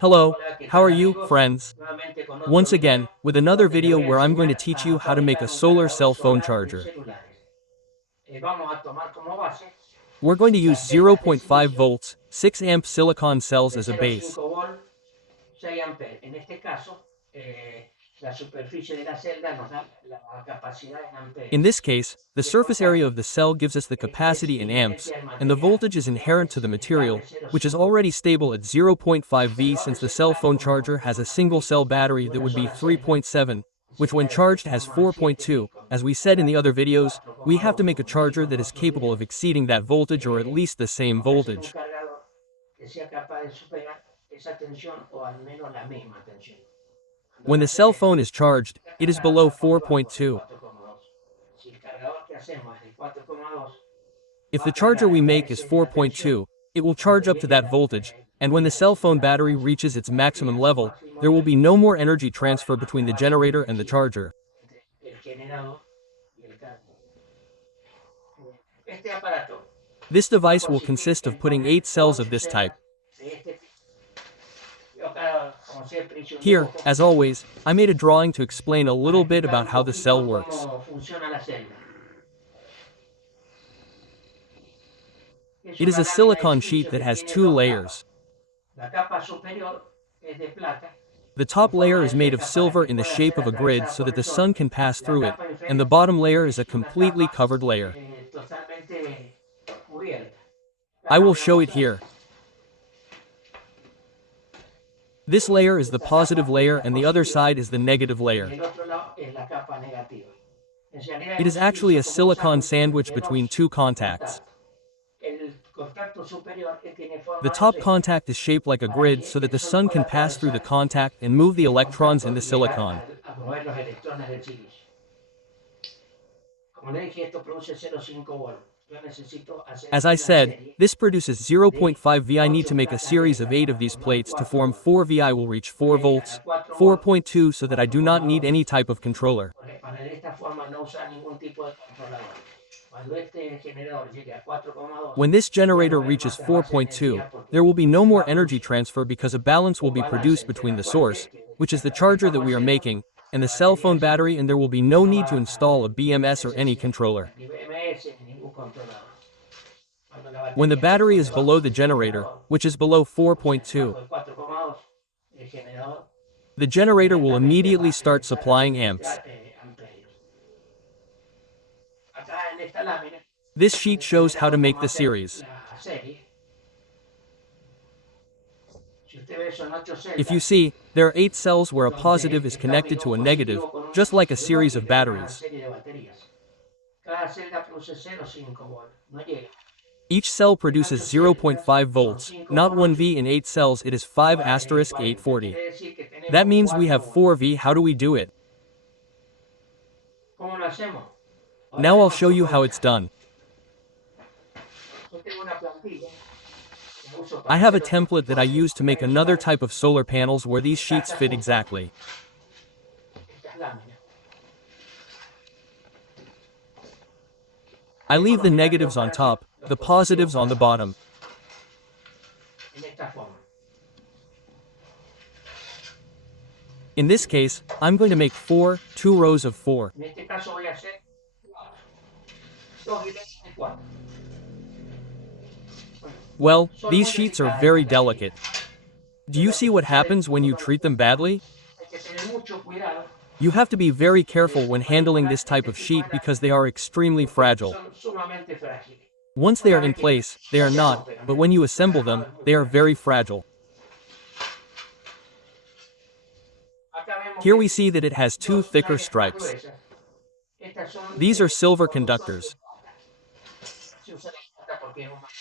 Hello, how are you, friends? Once again, with another video where I'm going to teach you how to make a solar cell phone charger. We're going to use 0.5 volts, 6 amp silicon cells as a base. In this case, the surface area of the cell gives us the capacity in amps, and the voltage is inherent to the material, which is already stable at 0.5 V since the cell phone charger has a single cell battery that would be 3.7, which when charged has 4.2. As we said in the other videos, we have to make a charger that is capable of exceeding that voltage or at least the same voltage. When the cell phone is charged, it is below 4.2. If the charger we make is 4.2, it will charge up to that voltage, and when the cell phone battery reaches its maximum level, there will be no more energy transfer between the generator and the charger. This device will consist of putting 8 cells of this type. Here, as always, I made a drawing to explain a little bit about how the cell works. It is a silicon sheet that has 2 layers. The top layer is made of silver in the shape of a grid so that the sun can pass through it, and the bottom layer is a completely covered layer. I will show it here. This layer is the positive layer and the other side is the negative layer. It is actually a silicon sandwich between 2 contacts. The top contact is shaped like a grid so that the sun can pass through the contact and move the electrons in the silicon. As I said, this produces 0.5 V. I need to make a series of 8 of these plates to form 4 V. I will reach 4 volts, 4.2 so that I do not need any type of controller. When this generator reaches 4.2, there will be no more energy transfer because a balance will be produced between the source, which is the charger that we are making, and the cell phone battery, and there will be no need to install a BMS or any controller. When the battery is below the generator, which is below 4.2, the generator will immediately start supplying amps. This sheet shows how to make the series. If you see, there are 8 cells where a positive is connected to a negative, just like a series of batteries. Each cell produces 0.5 volts, not 1 V. In 8 cells it is 5*840. That means we have 4 V. How do we do it? Now I'll show you how it's done. I have a template that I use to make another type of solar panels where these sheets fit exactly. I leave the negatives on top, the positives on the bottom. In this case, I'm going to make 2 rows of 4. Well, these sheets are very delicate. Do you see what happens when you treat them badly? You have to be very careful when handling this type of sheet because they are extremely fragile. Once they are in place, they are not, but when you assemble them, they are very fragile. Here we see that it has 2 thicker stripes. These are silver conductors.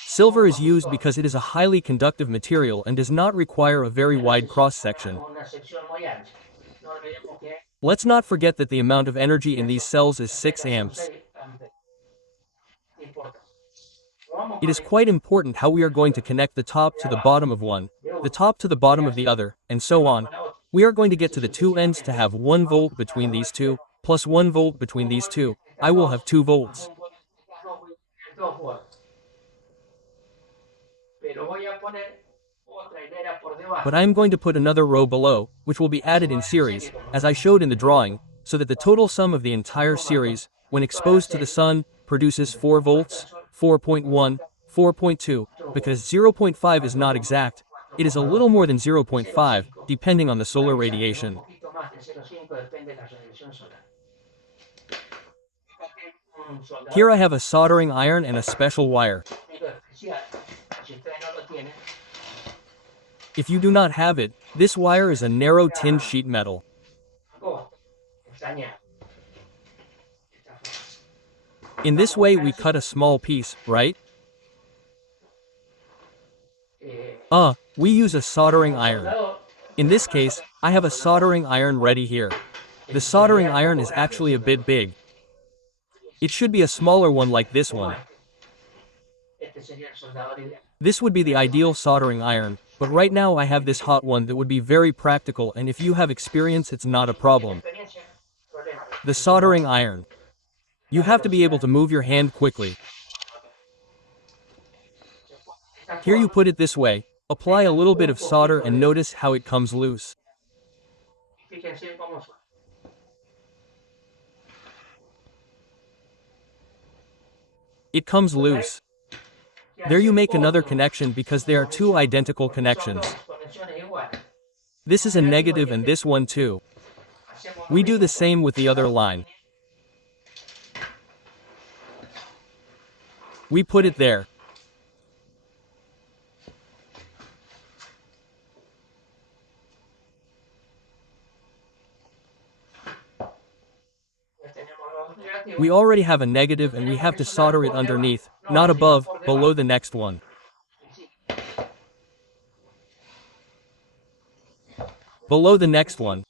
Silver is used because it is a highly conductive material and does not require a very wide cross-section. Let's not forget that the amount of energy in these cells is 6 amps. It is quite important how we are going to connect the top to the bottom of one, the top to the bottom of the other, and so on. We are going to get to the 2 ends to have 1 volt between these 2, plus 1 volt between these 2. I will have 2 volts. But I am going to put another row below, which will be added in series, as I showed in the drawing, so that the total sum of the entire series, when exposed to the sun, produces 4 volts, 4.1, 4.2, because 0.5 is not exact, it is a little more than 0.5, depending on the solar radiation. Here I have a soldering iron and a special wire. If you do not have it, this wire is a narrow tin sheet metal. In this way we cut a small piece, right? We use a soldering iron. In this case, I have a soldering iron ready here. The soldering iron is actually a bit big. It should be a smaller one like this one. This would be the ideal soldering iron, but right now I have this hot one that would be very practical, and if you have experience it's not a problem. The soldering iron. You have to be able to move your hand quickly. Here you put it this way, apply a little bit of solder and notice how it comes loose. It comes loose. There you make another connection because they are two identical connections. This is a negative and this one too. We do the same with the other line. We put it there. We already have a negative and we have to solder it underneath, not above, below the next one. Below the next one.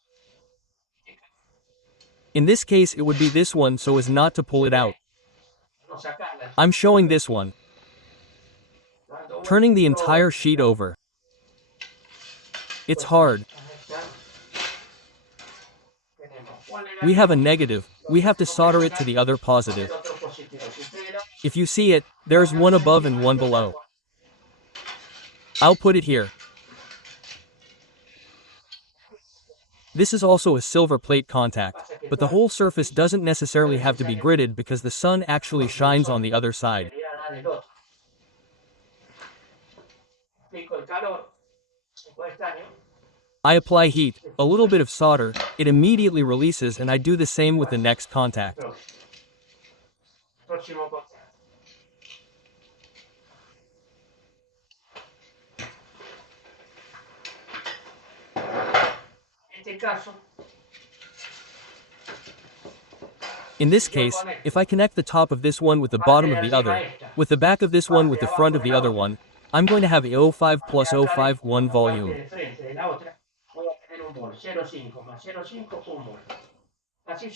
In this case it would be this one so as not to pull it out. I'm showing this one. Turning the entire sheet over. It's hard. We have a negative, we have to solder it to the other positive. If you see it, there's one above and one below. I'll put it here. This is also a silver plate contact, but the whole surface doesn't necessarily have to be gridded because the sun actually shines on the other side. I apply heat, a little bit of solder, it immediately releases, and I do the same with the next contact. In this case, if I connect the top of this one with the bottom of the other, with the back of this one with the front of the other one, I'm going to have a 0.5 plus 0.5 1 volume.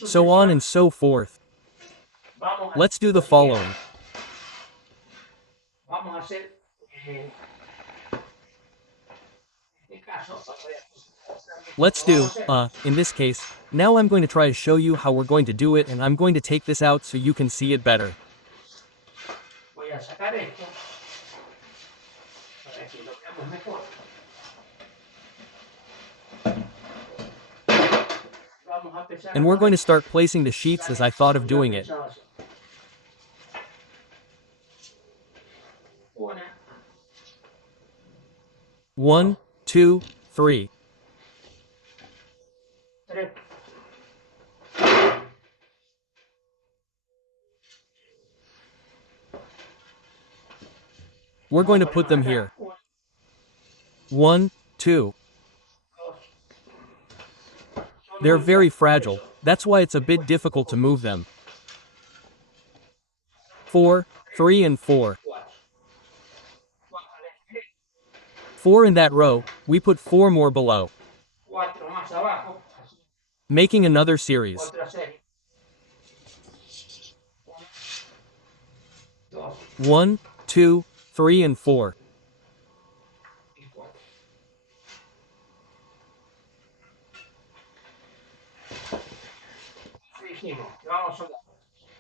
So on and so forth. Let's do the following. Let's do, in this case, now I'm going to try to show you how we're going to do it, and I'm going to take this out so you can see it better. And we're going to start placing the sheets as I thought of doing it. 1, 2, 3. We're going to put them here. 1, 2. They're very fragile, that's why it's a bit difficult to move them. 4, 3 and 4. 4 in that row, we put 4 more below. Making another series. 1, 2, 3 and 4.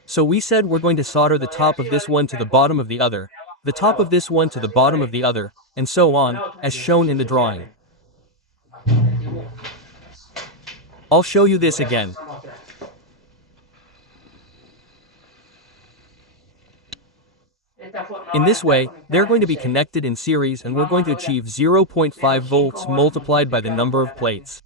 So we said we're going to solder the top of this one to the bottom of the other. the top of this one to the bottom of the other, and so on, as shown in the drawing. I'll show you this again. In this way, they're going to be connected in series and we're going to achieve 0.5 volts multiplied by the number of plates.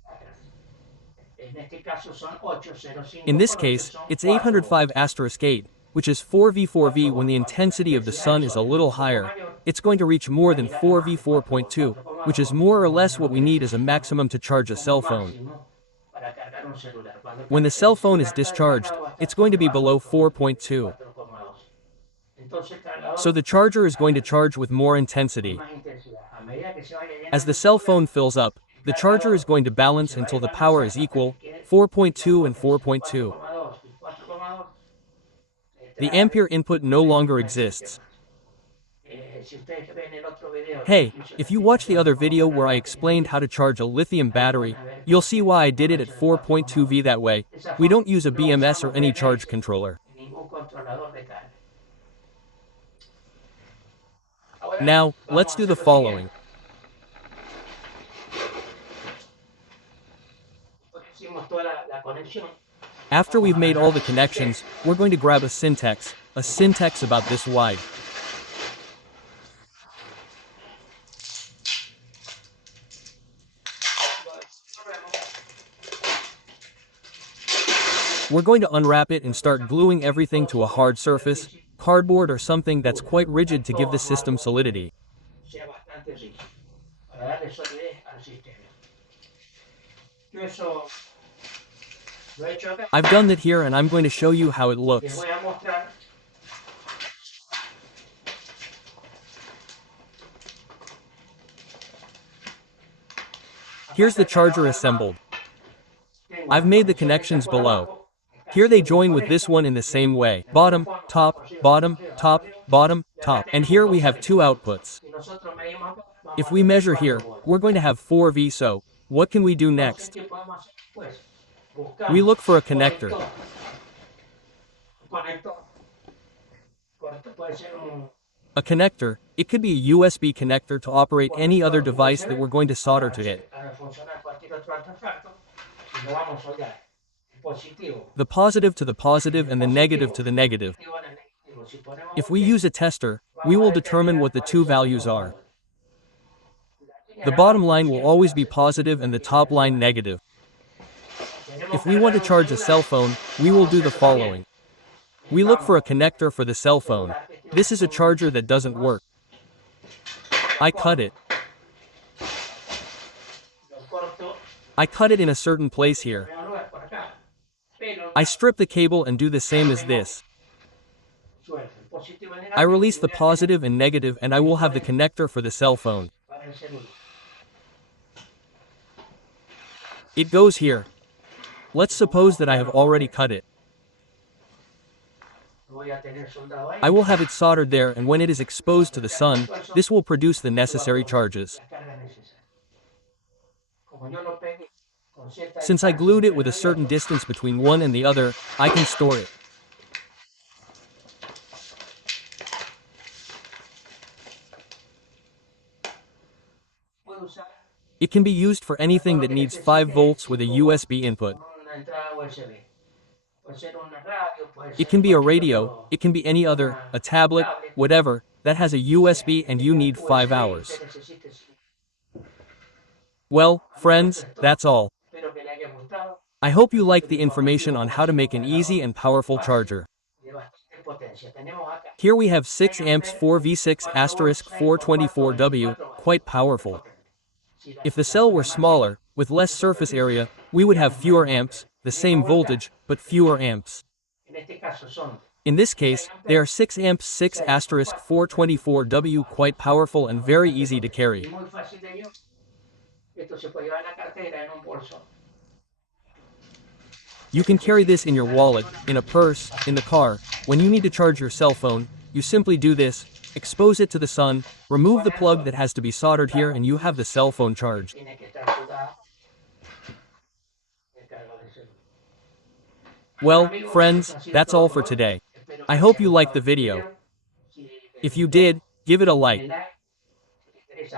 In this case, it's 805*8, which is 4V4V. When the intensity of the sun is a little higher, it's going to reach more than 4V4.2, which is more or less what we need as a maximum to charge a cell phone. When the cell phone is discharged, it's going to be below 4.2. So the charger is going to charge with more intensity. As the cell phone fills up, the charger is going to balance until the power is equal, 4.2 and 4.2. The ampere input no longer exists. Hey, if you watch the other video where I explained how to charge a lithium battery, you'll see why I did it at 4.2V that way. We don't use a BMS or any charge controller. Now, let's do the following. After we've made all the connections, we're going to grab a syntax about this wide. We're going to unwrap it and start gluing everything to a hard surface, cardboard or something that's quite rigid to give the system solidity. I've done that here and I'm going to show you how it looks. Here's the charger assembled. I've made the connections below. Here they join with this one in the same way. Bottom, top, bottom, top, bottom, top. And here we have two outputs. If we measure here, we're going to have 4V, so what can we do next? We look for a connector. A connector, it could be a USB connector to operate any other device that we're going to solder to it. The positive to the positive and the negative to the negative. If we use a tester, we will determine what the two values are. The bottom line will always be positive and the top line negative. If we want to charge a cell phone, we will do the following. We look for a connector for the cell phone. This is a charger that doesn't work. I cut it. I cut it in a certain place here. I strip the cable and do the same as this. I release the positive and negative and I will have the connector for the cell phone. It goes here. Let's suppose that I have already cut it. I will have it soldered there, and when it is exposed to the sun, this will produce the necessary charges. Since I glued it with a certain distance between one and the other, I can store it. It can be used for anything that needs 5 volts with a USB input. It can be a radio, it can be any other, a tablet, whatever, that has a USB and you need 5 hours. Well, friends, that's all. I hope you liked the information on how to make an easy and powerful charger. Here we have 6 amps 4V6*424W, quite powerful. If the cell were smaller, with less surface area, we would have fewer amps, the same voltage, but fewer amps. In this case, they are 6 amps 6*424W, quite powerful and very easy to carry. You can carry this in your wallet, in a purse, in the car. When you need to charge your cell phone, you simply do this, expose it to the sun, remove the plug that has to be soldered here, and you have the cell phone charged. Well, friends, that's all for today. I hope you liked the video. If you did, give it a like.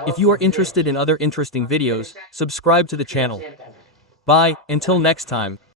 If you are interested in other interesting videos, subscribe to the channel. Bye, until next time.